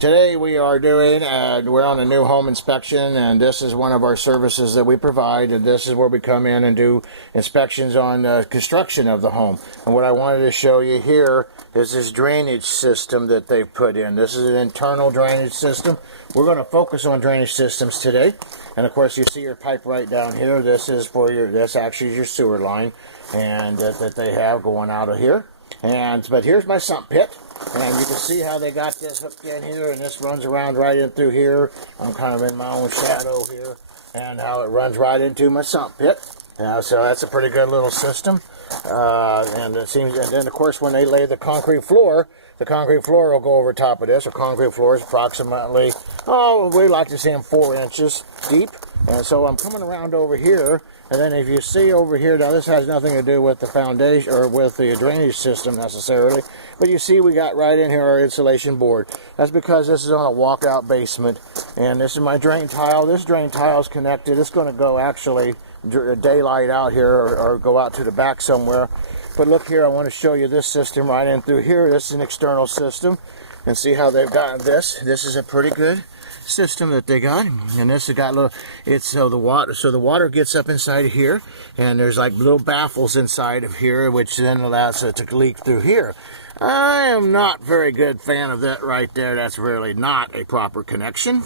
Today we are doing, we're on a new home inspection, and this is one of our services that we provide, and this is where we come in and do inspections on construction of the home. And what I wanted to show you here is this drainage system that they've put in. This is an internal drainage system. We're going to focus on drainage systems today. And of course you see your pipe right down here. This is for your, this actually is your sewer line, and that they have going out of here. But here's my sump pit. And you can see how they got this hooked in here, and this runs around right in through here. I'm kind of in my own shadow here, and how it runs right into my sump pit. So that's a pretty good little system. And it seems, and then of course when they lay the concrete floor will go over top of this. A concrete floor is approximately, we like to see them 4 inches deep. And so I'm coming around over here, and then if you see over here, now this has nothing to do with the foundation or with the drainage system necessarily, but you see we got right in here our insulation board. That's because this is on a walkout basement, and this is my drain tile. This drain tile is connected. It's going to go actually daylight out here, or go out to the back somewhere. But look here, I want to show you this system right in through here. This is an external system, and see how they've gotten this. This is a pretty good system that they got, and this has got little, it's so the water gets up inside of here, and there's like little baffles inside of here, which then allows it to leak through here. I am not very good fan of that right there. That's really not a proper connection,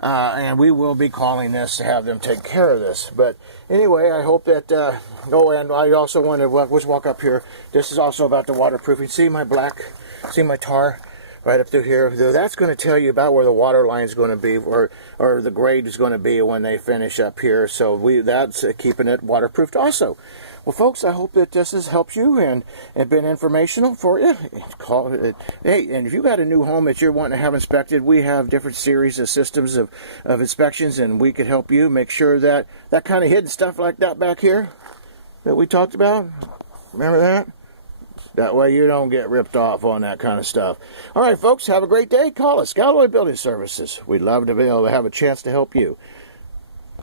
and we will be calling this to have them take care of this. But anyway, I hope that and I also want to let's walk up here. This is also about the waterproofing. See my tar right up through here. That's going to tell you about where the water line is going to be, or the grade is going to be when they finish up here. So that's keeping it waterproofed also. Well, folks, I hope that this has helped you and been informational for you. Hey, and if you got a new home that you're wanting to have inspected, we have different series of systems of inspections, and we could help you make sure that that kind of hidden stuff like that back here that we talked about, remember that? That way you don't get ripped off on that kind of stuff. All right, folks, have a great day. Call us, Galloway Building Services. We'd love to be able to have a chance to help you.